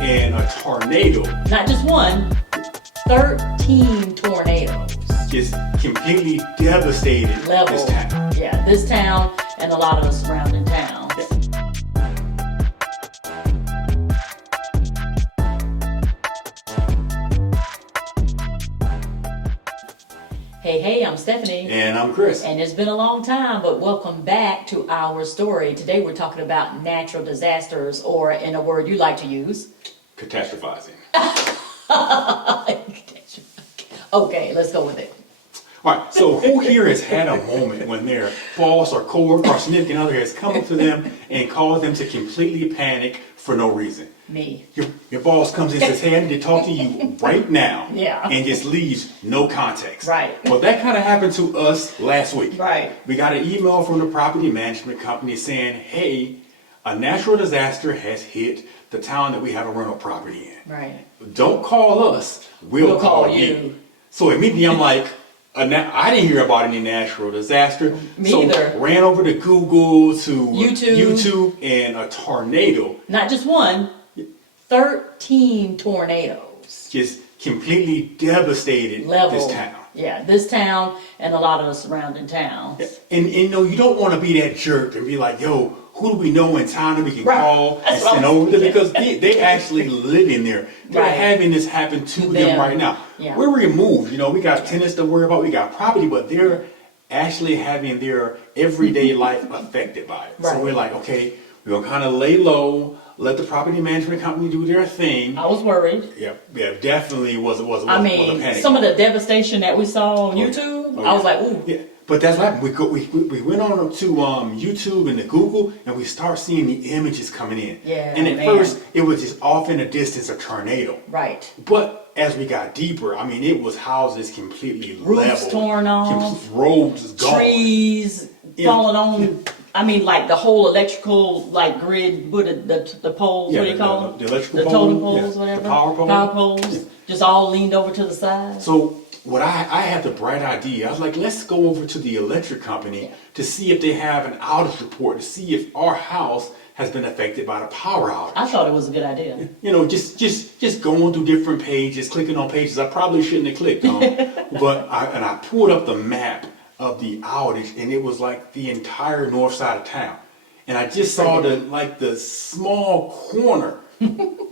and a tornado. Not just one, 13 tornadoes. Just completely devastated this town. Yeah, this town and a lot of the surrounding towns. Yeah. Hey, I'm Stephanie. And I'm Chris. And it's been a long time, but welcome back to our story. Today we're talking about natural disasters, or in a word you like to use, Catastrophizing. Okay, let's go with it. All right, so who here has had a moment when their boss or coworker or significant other has come up to them and caused them to completely panic for no reason? Me. Your boss comes in and says, hey, I need to talk to you right now. Yeah. And just leaves no context. Right. Well, that kind of happened to us last week. Right. We got an email from the property management company saying, hey, a natural disaster has hit the town that we have a rental property in. Right. Don't call us, we'll call you. So immediately I'm like, I didn't hear about any natural disaster. Me either. Ran over to Google, to YouTube, and a tornado. Not just one, 13 tornadoes. Just completely devastated this town. Yeah, this town and a lot of the surrounding towns. And you know, you don't want to be that jerk and be like, yo, who do we know in town that we can call and send over there? Because they actually live in there. They're having this happen to them right now. Yeah. We're removed, you know, we got tenants to worry about, we got property, but they're actually having their everyday life affected by it. Right. So we're like, okay, we're gonna kind of lay low, let the property management company do their thing. I was worried. Yeah, definitely was a panic. Some of the devastation that we saw on YouTube, I was like, ooh. Yeah, but that's what happened. We went on to YouTube and to Google, and we start seeing the images coming in. Yeah, and at first, it was just off in the distance a tornado. Right. But as we got deeper, I mean, it was houses completely Roofs leveled, torn off, roads gone, trees falling on. I mean, like the whole electrical, like grid, the poles, what do you call them? The electrical the pole, totem poles, whatever. the power poles, just all leaned over to the side. So what I had the bright idea. I was like, let's go over to the electric company to see if they have an outage report, to see if our house has been affected by the power outage. I thought it was a good idea. You know, just going through different pages, clicking on pages I probably shouldn't have clicked on. But I pulled up the map of the outage, and it was like the entire north side of town. And I just saw the small corner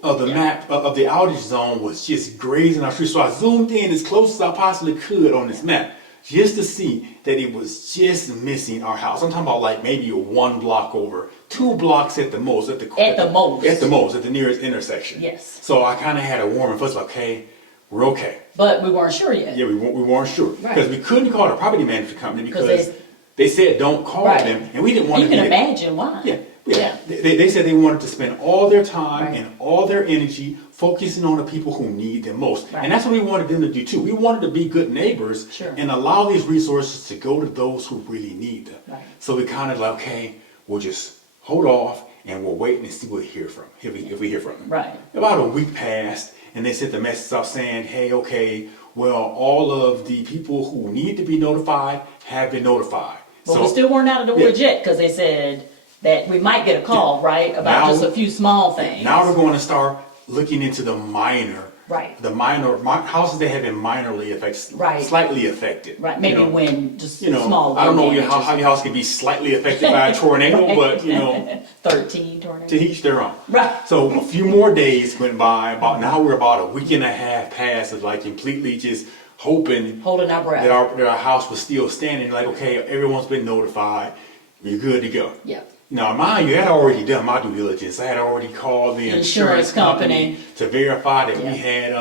of the map of the outage zone was just grazing our street. So I zoomed in as close as I possibly could on this map, just to see that it was just missing our house. I'm talking about like maybe 1 block over, 2 blocks at the most, at the nearest intersection. Yes. So I kind of had a warming first, like, okay, we're okay. But we weren't sure yet. Yeah, we weren't sure. Because we couldn't call the property management company because they said don't call them, and we didn't want to. You can imagine why. Yeah. They said they wanted to spend all their time and all their energy focusing on the people who need them most. And that's what we wanted them to do too. We wanted to be good neighbors and allow these resources to go to those who really need them. Right. So we kind of like, okay, we'll just hold off and we'll wait and see what we hear from if we hear from them. Right. About a week passed, and they sent the message out saying, hey, okay, well, all of the people who need to be notified have been notified. But we still weren't out of the woods yet, because they said that we might get a call, about just a few small things. Now we're going to start looking into the minor. Right. The houses that have been minorly affected, slightly affected. Right, maybe when just small. I don't know how your house can be slightly affected by a tornado, but 13 tornadoes. To each their own. Right. So a few more days went by. Now we're about a week and a half past of like completely just holding our breath that our house was still standing. Like, okay, everyone's been notified. We're good to go. Yeah. Now, mind you, I had already done my due diligence. I had already called the insurance company to verify that we had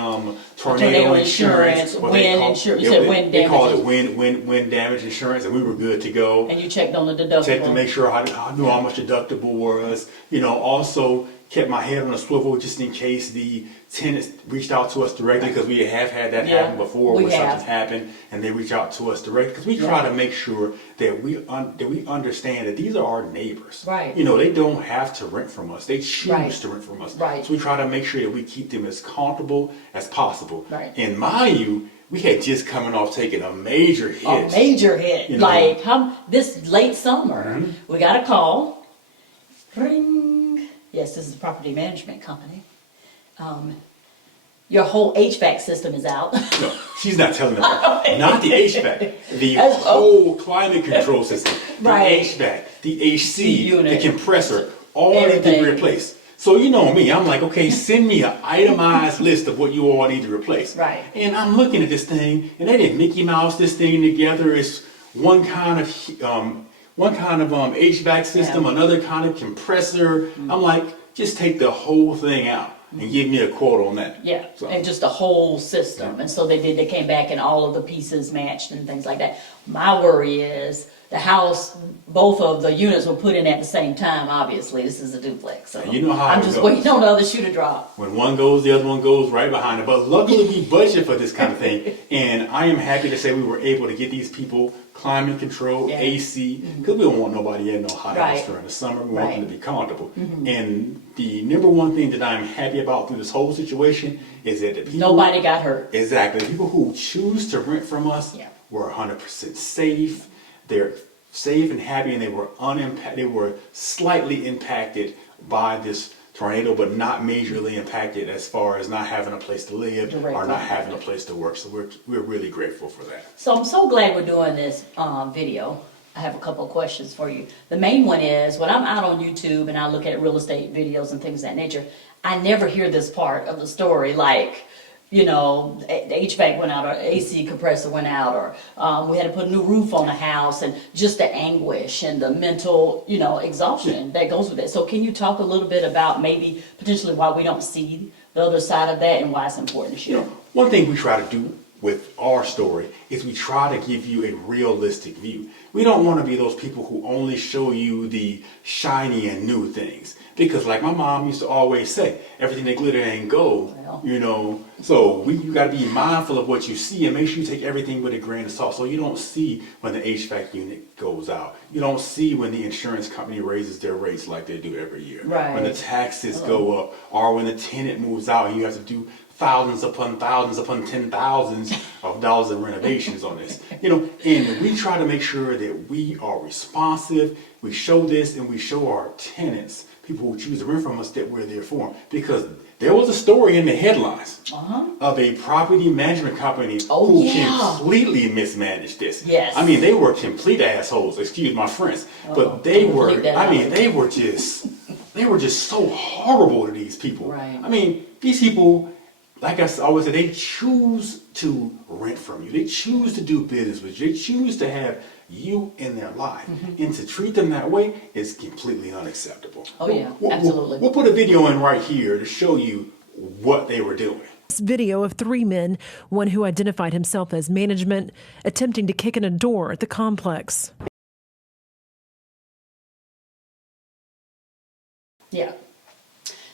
tornado insurance. Wind insurance. You said wind damage. They called it wind damage insurance, and we were good to go. And you checked on the deductible. Checked to make sure I knew how much deductible was. Also kept my head on a swivel just in case the tenants reached out to us directly, because we have had that happen before where something's happened and they reach out to us directly, because we try to make sure that we understand that these are our neighbors. Right. They don't have to rent from us. They choose to rent from us. Right. So we try to make sure that we keep them as comfortable as possible. Right. And mind you, we had just coming off taking a major hit. Like this late summer, we got a call. Ring. Yes, this is a property management company. your whole HVAC system is out. No, she's not telling them that. Not the HVAC, the That's- whole climate control system, the Right. HVAC, the AC, unit. the compressor, all need to Everything. be replaced. So you know me, I'm like, okay, send me an itemized list of what you all need to replace. Right. And I'm looking at this thing, and they didn't Mickey Mouse this thing together. It's one kind of HVAC system, Yeah. another kind of compressor. I'm like, just take the whole thing out and give me a quote on that. Yeah, So- and just the whole system. And so they came back and all of the pieces matched and things like that. My worry is the house, both of the units were put in at the same time, obviously. This is a duplex, so You know how I'm it just goes. waiting on the other shoe to drop. When one goes, the other one goes right behind it. But luckily, we budget for this kind of thing. And I am happy to say we were able to get these people climate control, Yeah. AC, because we don't want nobody in no hot house Right. during the summer. We want them Right. to be comfortable. And the number one thing that I'm happy about through this whole situation is that the people, Nobody got hurt. exactly, the people who choose to rent from us Yeah. were 100% safe. They're safe and happy, and they were unimpacted. They were slightly impacted by this tornado, but not majorly impacted as far as not having a place to live or Directly. not having a place to work. So we're really grateful for that. So I'm so glad we're doing this video. I have a couple of questions for you. The main one is, when I'm out on YouTube and I look at real estate videos and things of that nature, I never hear this part of the story, like, you know, the HVAC went out or AC compressor went out, or we had to put a new roof on the house, and just the anguish and the mental, you know, exhaustion that goes with it. So can you talk a little bit about maybe potentially why we don't see the other side of that and why it's important to You share? know, one thing we try to do with our story is we try to give you a realistic view. We don't want to be those people who only show you the shiny and new things. Because like my mom used to always say, everything that glitter ain't gold, Well. you know. So you got to be mindful of what you see and make sure you take everything with a grain of salt. So you don't see when the HVAC unit goes out. You don't see when the insurance company raises their rates like they do every year. Right. When the taxes go up, or when the tenant moves out and you have to do thousands upon ten thousands of dollars in renovations on this. You know, and we try to make sure that we are responsive. We show this and we show our tenants, people who choose to rent from us, that we're there for them. Because there was a story in the headlines of a property management company who yeah. completely mismanaged this. Yes. I mean, they were complete assholes, excuse my French, but they Don't were, bleep that I mean, out. they were just so horrible to these people. Right. I mean, these people, like I always say, they choose to rent from you. They choose to do business with you. They choose to have you in their life. And to treat them that way is completely unacceptable. Oh, yeah, absolutely. We'll put a video in right here to show you what they were doing. This video of three men, one who identified himself as management, attempting to kick in a door at the complex. Yeah.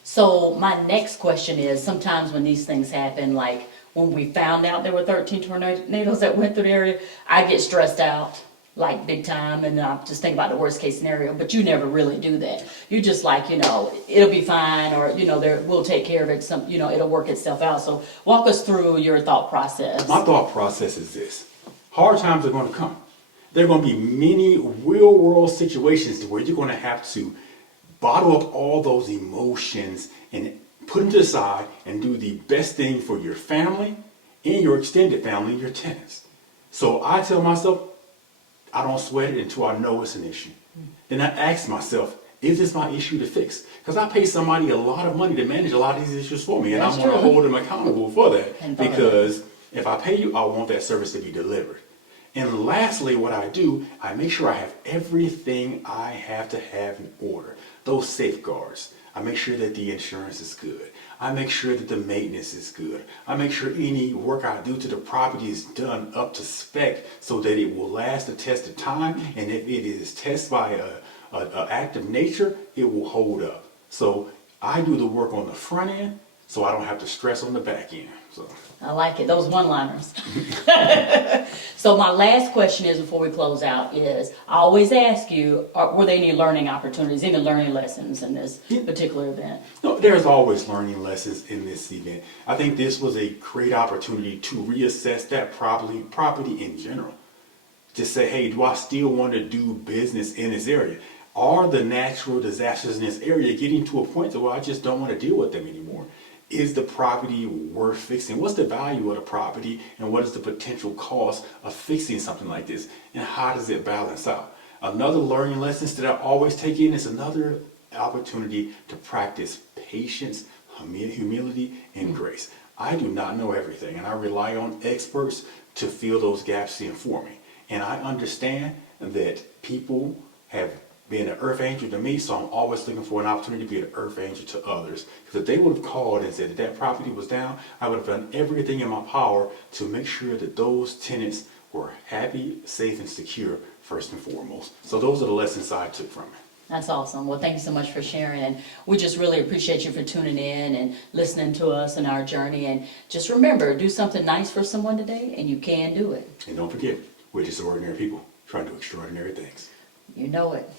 So my next question is, sometimes when these things happen, like when we found out there were 13 tornadoes that went through the area, I get stressed out, like big time, and I just think about the worst case scenario, but you never really do that. You're just like, you know, it'll be fine, or, you know, we'll take care of it, you know, it'll work itself out. So walk us through your thought process. My thought process is this. Hard times are going to come. There are going to be many real world situations where you're going to have to bottle up all those emotions and put them to the side and do the best thing for your family and your extended family, your tenants. So I tell myself, I don't sweat it until I know it's an issue. Then I ask myself, is this my issue to fix? Because I pay somebody a lot of money to manage a lot of these issues for me, and That's I want to true. hold them accountable for that. And follow Because if I pay you, I want that service to be delivered. And lastly, what I do, I make sure I have everything I have to have in order. Those safeguards. I make sure that the insurance is good. I make sure that the maintenance is good. I make sure any work I do to the property is done up to spec so that it will last the test of time. And if it is tested by an act of nature, it will hold up. So I do the work on the front end so I don't have to stress on the back end. So. I like it, those one-liners. So my last question is, before we close out, is I always ask you, were there any learning opportunities, any learning lessons in this particular event? No, there's always learning lessons in this event. I think this was a great opportunity to reassess that property in general. To say, hey, do I still want to do business in this area? Are the natural disasters in this area getting to a point where I just don't want to deal with them anymore? is the property worth fixing? What's the value of the property, and what is the potential cost of fixing something like this? And how does it balance out? Another learning lessons that I always take in is another opportunity to practice patience, humility, and grace. I do not know everything, and I rely on experts to fill those gaps in for me. And I understand that people have been an earth angel to me, so I'm always looking for an opportunity to be an earth angel to others. Because if they would have called and said that that property was down, I would have done everything in my power to make sure that those tenants were happy, safe, and secure first and foremost. So those are the lessons I took from it. That's awesome. Well, thank you so much for sharing. And we just really appreciate you for tuning in and listening to us and our journey. And just remember, do something nice for someone today, and you can do it. And don't forget, we're just ordinary people trying to do extraordinary things. You know it.